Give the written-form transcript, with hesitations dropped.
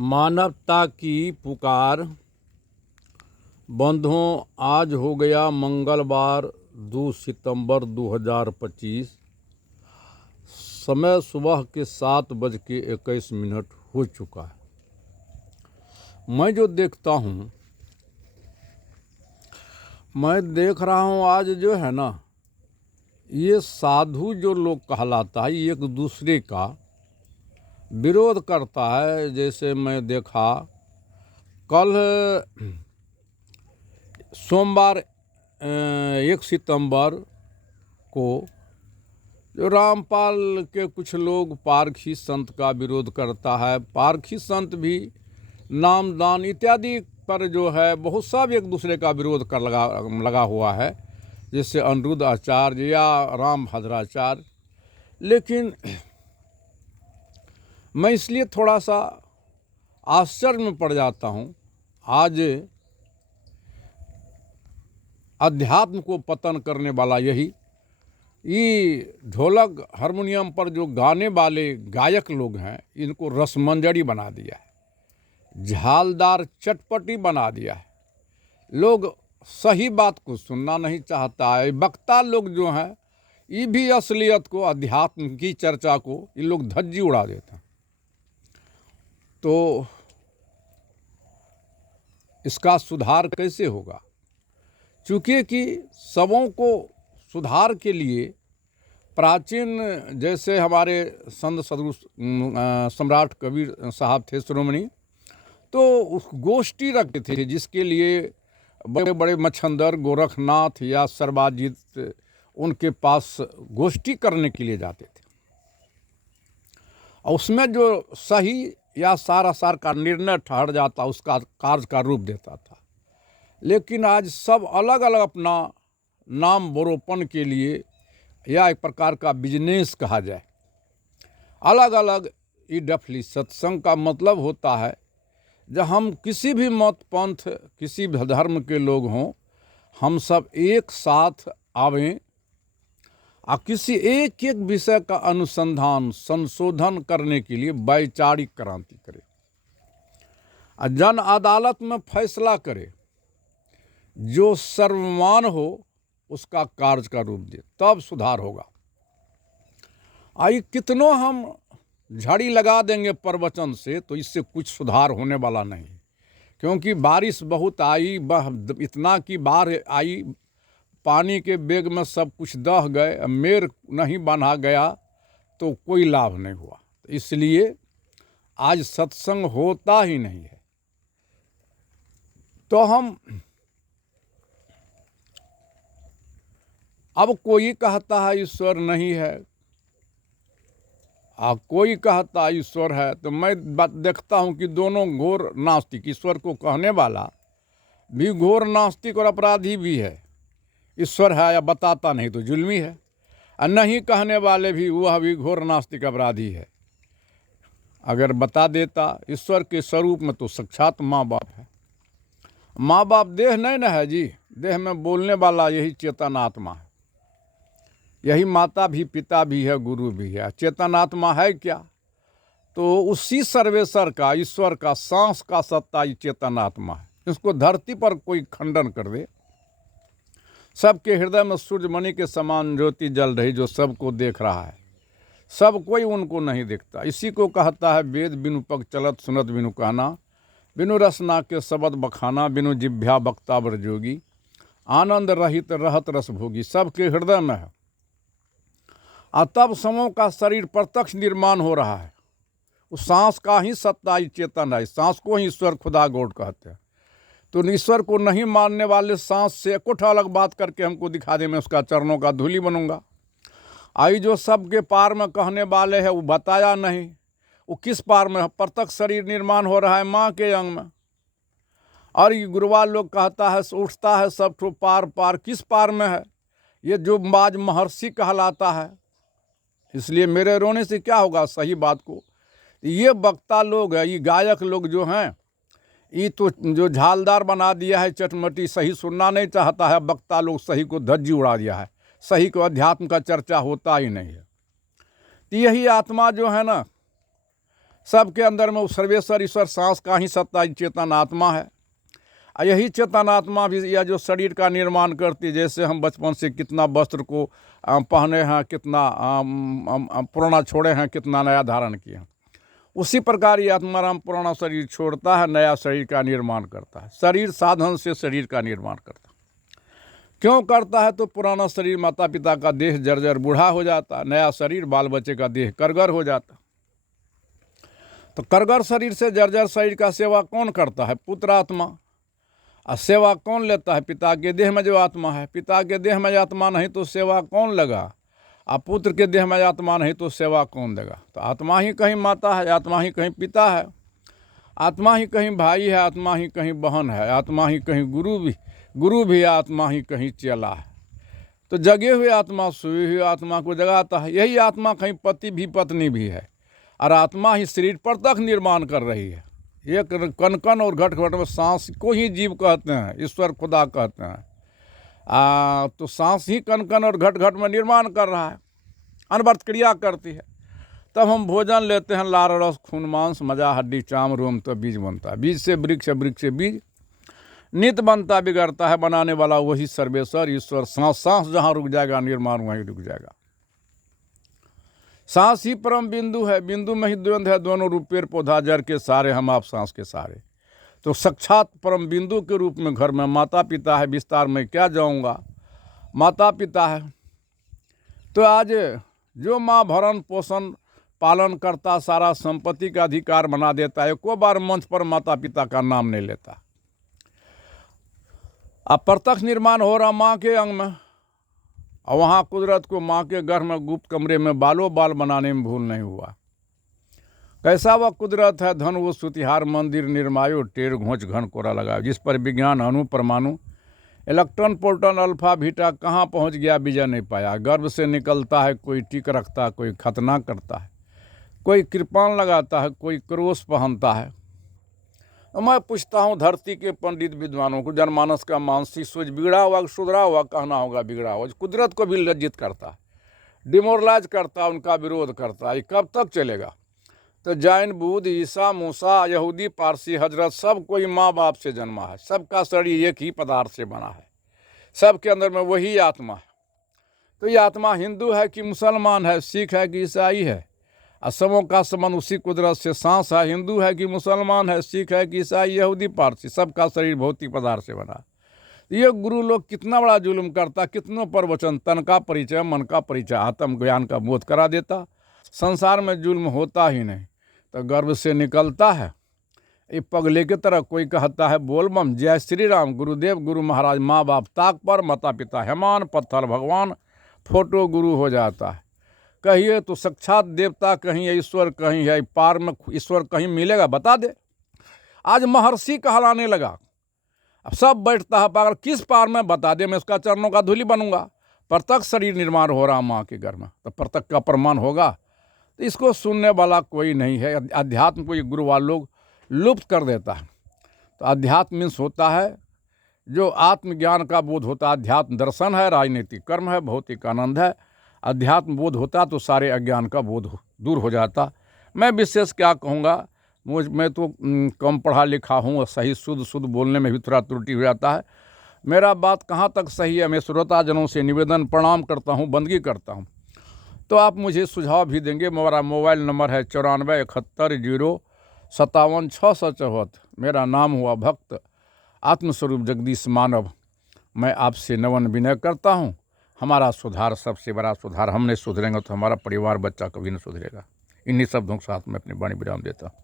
मानवता की पुकार। बंधुओं, आज हो गया मंगलवार 2 सितंबर 2025। समय सुबह के 7:21 हो चुका है। मैं जो देखता हूँ, मैं देख रहा हूँ आज जो है ना, ये साधु जो लोग कहलाता है एक दूसरे का विरोध करता है। जैसे मैं देखा कल सोमवार 1 सितंबर को जो रामपाल के कुछ लोग पारखी संत का विरोध करता है। पारखी संत भी नामदान इत्यादि पर जो है बहुत सब एक दूसरे का विरोध कर लगा हुआ है, जैसे अनिरुद्ध आचार्य या राम भद्राचार्य। लेकिन मैं इसलिए थोड़ा सा आश्चर्य में पड़ जाता हूँ। आज अध्यात्म को पतन करने वाला यही ढोलक हारमोनियम पर जो गाने वाले गायक लोग हैं, इनको रसमंजरी बना दिया है, झालदार चटपटी बना दिया है। लोग सही बात को सुनना नहीं चाहता है। वक्ता लोग जो हैं, ये भी असलियत को, अध्यात्म की चर्चा को ये लोग धज्जी उड़ा देते हैं। तो इसका सुधार कैसे होगा? चूँकि कि सबों को सुधार के लिए प्राचीन जैसे हमारे संत सदगुरु सम्राट कबीर साहब थे शिरोमणि, तो उस गोष्ठी रखते थे जिसके लिए बड़े बड़े मच्छंदर गोरखनाथ या सर्वाजित उनके पास गोष्ठी करने के लिए जाते थे, और उसमें जो सही या सार का निर्णय ठहर जाता उसका कार्य का रूप देता था। लेकिन आज सब अलग अलग अपना नाम बरोपन के लिए या एक प्रकार का बिजनेस कहा जाए, अलग अलग ई डफली। सत्संग का मतलब होता है जब हम किसी भी मत पंथ किसी भी धर्म के लोग हों, हम सब एक साथ आवें और किसी एक एक विषय का अनुसंधान संशोधन करने के लिए वैचारिक क्रांति करें और जन अदालत में फैसला करे, जो सर्वमान हो उसका कार्य का रूप दे, तब सुधार होगा। आई कितनों हम झड़ी लगा देंगे प्रवचन से, तो इससे कुछ सुधार होने वाला नहीं, क्योंकि बारिश बहुत आई, इतना की बाढ़ आई, पानी के बेग में सब कुछ दह गए, मेर नहीं बना गया तो कोई लाभ नहीं हुआ। इसलिए आज सत्संग होता ही नहीं है। तो हम अब कोई कहता है ईश्वर नहीं है, कोई कहता ईश्वर है, तो मैं देखता हूँ कि दोनों घोर नास्तिक। ईश्वर को कहने वाला भी घोर नास्तिक और अपराधी भी है। ईश्वर है या बताता नहीं तो जुल्मी है, और नहीं कहने वाले भी, वह भी घोर नास्तिक अपराधी है। अगर बता देता ईश्वर के स्वरूप में, तो साक्षात माँ बाप है। माँ बाप देह नहीं न है जी, देह में बोलने वाला यही चेतन आत्मा है। यही माता भी, पिता भी है, गुरु भी है। चेतन आत्मा है क्या? तो उसी सर्वेश्वर का, ईश्वर का, सांस का सत्ता ही चेतन आत्मा है। इसको धरती पर कोई खंडन कर दे। सबके हृदय में सूर्यमणि के समान ज्योति जल रही, जो सबको देख रहा है, सब कोई उनको नहीं देखता। इसी को कहता है वेद बिनु पग चलत सुनत बिनु कहना, बिनु रसना के शब्द बखाना, बिनु जिभ्या बक्ता वर जोगी, आनंद रहित रहत रस भोगी। सबके हृदय में है, और तब समों का शरीर प्रत्यक्ष निर्माण हो रहा है। उस सांस का ही सत्ता ही चेतन है। सांस को ही ईश्वर खुदा गॉड कहते हैं। तो ईश्वर को नहीं मानने वाले सांस से कुछ अलग बात करके हमको दिखा दे, मैं उसका चरणों का धूली बनूंगा। आई जो सबके पार में कहने वाले हैं, वो बताया नहीं वो किस पार में है। प्रत्यक्ष शरीर निर्माण हो रहा है माँ के अंग में, और ये गुरुवार लोग कहता है उठता है सब ठो पार पार, किस पार में है? ये जो बाज महर्षि कहलाता है। इसलिए मेरे रोने से क्या होगा सही बात को। ये वक्ता लोग है, ये गायक लोग जो हैं, ये तो जो झालदार बना दिया है चटमटी, सही सुनना नहीं चाहता है। वक्ता लोग सही को धज्जी उड़ा दिया है, सही को अध्यात्म का चर्चा होता ही नहीं है। तो यही आत्मा जो है ना, सबके अंदर में वो सर्वेश्वर ईश्वर सांस का ही सत्ता चेतन आत्मा है। और यही चेतन आत्मा भी यह जो शरीर का निर्माण करती है, जैसे हम बचपन से कितना वस्त्र को पहने हैं, कितना पुराना छोड़े हैं, कितना नया धारण किए हैं, उसी प्रकार ये आत्माराम पुराना शरीर छोड़ता है, नया शरीर का निर्माण करता है। शरीर साधन से शरीर का निर्माण करता है। क्यों करता है? तो पुराना शरीर माता पिता का देह जर्जर बूढ़ा हो जाता, नया शरीर बाल बच्चे का देह करगर हो जाता। तो करगर शरीर से जर्जर शरीर का सेवा कौन करता है? पुत्र आत्मा। और सेवा कौन लेता है? पिता के देह में जो आत्मा है। पिता के देह में आत्मा नहीं तो सेवा कौन लगा? और पुत्र के देह में आत्मा नहीं तो सेवा कौन देगा? तो आत्मा ही कहीं माता है, आत्मा ही कहीं पिता है, आत्मा ही कहीं भाई है, आत्मा ही कहीं बहन है, आत्मा ही कहीं गुरु भी आत्मा ही कहीं चेला है। तो जगे हुए आत्मा सोए हुए आत्मा को जगाता है। यही आत्मा कहीं पति भी पत्नी भी है, और आत्मा ही शरीर पर तक निर्माण कर रही है। ये कण कण और घट घट में सांस को ही जीव कहते हैं, ईश्वर खुदा कहते हैं। तो सांस ही कण कण और घट घट में निर्माण कर रहा है, अनवर्त क्रिया करती है। तब हम भोजन लेते हैं, लार रस खून मांस मजा हड्डी चाम रोम, तो बीज बनता है। बीज से वृक्ष, वृक्ष से बीज, नित बनता बिगड़ता है, बनाने वाला वही सर्वेश्वर ईश्वर। सांस सांस जहाँ रुक जाएगा निर्माण वहीं रुक जाएगा। सांस ही परम बिंदु है, बिंदु में ही द्वंद है, दोनों रूप पेड़ पौधा जड़ के सारे, हम आप सांस के सारे। तो साक्षात परम बिंदु के रूप में घर में माता पिता है, विस्तार में क्या जाऊंगा, माता पिता है। तो आज जो माँ भरण पोषण पालन करता, सारा संपत्ति का अधिकार बना देता है, एको बार मंच पर माता पिता का नाम नहीं लेता। अब प्रत्यक्ष निर्माण हो रहा माँ के अंग में, और वहाँ कुदरत को माँ के गर्भ में गुप्त कमरे में बालों बाल बनाने में भूल नहीं हुआ। कैसा वह कुदरत है, धन वो सुतिहार मंदिर निर्मायो, टेर घोंच घन कोरा लगायो, जिस पर विज्ञान अणु परमाणु इलेक्ट्रॉन प्रोटॉन अल्फा बीटा कहाँ पहुँच गया विजय नहीं पाया। गर्भ से निकलता है, कोई टिक रखता है, कोई खतना करता है, कोई कृपान लगाता है, कोई क्रोश पहनता है। तो मैं पूछता हूँ धरती के पंडित विद्वानों को, जनमानस का मानसिक सोच बिगड़ा हुआ सुधरा हुआ कहना होगा, बिगड़ा हुआ कुदरत को भी लज्जित करता है, डिमोरलाइज करता है, उनका विरोध करता है। ये कब तक चलेगा? तो जैन बुद्ध ईसा मूसा यहूदी पारसी हजरत सब कोई माँ बाप से जन्मा है, सबका शरीर एक ही पदार्थ से बना है, सबके अंदर में वही आत्मा है। तो ये आत्मा हिंदू है कि मुसलमान है, सिख है कि ईसाई है, असमों का संबंध उसी कुदरत से। सांस है, हिंदू है कि मुसलमान है, सिख है कि ईसाई यहूदी पारसी, सबका शरीर भौतिक पदार्थ से बना। ये गुरु लोग कितना बड़ा जुल्म करता, कितनों पर वचन, तन का परिचय मन का परिचय, आत्म ज्ञान का बोध करा देता। संसार में जुल्म होता ही नहीं। तो गर्भ से निकलता है ये पगले की तरह, कोई कहता है बोल बम जय श्री राम, गुरुदेव गुरु महाराज माँ बाप ताक पर, माता पिता हेमान पत्थर भगवान, फोटो गुरु हो जाता है। कहिए तो साक्षात देवता कहीं है, ईश्वर कहीं है, पार में ईश्वर कहीं मिलेगा बता दे। आज महर्षि कहलाने लगा, अब सब बैठता है पागल, किस पार में बता दे, मैं उसका चरणों का धूलि बनूंगा। प्रत्यक्ष शरीर निर्माण हो रहा माँ के घर में, तो प्रत्यक्ष का प्रमाण होगा। तो इसको सुनने वाला कोई नहीं है। अध्यात्म को ये गुरुवाल लोग लुप्त कर देता है। तो अध्यात्म मीन्स होता है जो आत्मज्ञान का बोध होता है। अध्यात्म दर्शन है, राजनीतिक कर्म है, भौतिक आनंद है। अध्यात्म बोध होता तो सारे अज्ञान का बोध दूर हो जाता। मैं विशेष क्या कहूँगा, मैं तो कम पढ़ा लिखा हूँ और सही शुद्ध बोलने में भी थोड़ा त्रुटि हो जाता है। मेरा बात कहाँ तक सही है, मैं श्रोताजनों से निवेदन प्रणाम करता हूँ, बंदगी करता हूँ। तो आप मुझे सुझाव भी देंगे। मेरा मोबाइल नंबर है 9471075674। मेरा नाम हुआ भक्त आत्मस्वरूप जगदीश मानव। मैं आपसे नवन विनय करता हूँ। हमारा सुधार सबसे बड़ा सुधार, हमने सुधरेंगे तो हमारा परिवार बच्चा कभी नहीं सुधरेगा। इन्हीं शब्दों के साथ मैं अपनी वाणी विराम देता हूँ।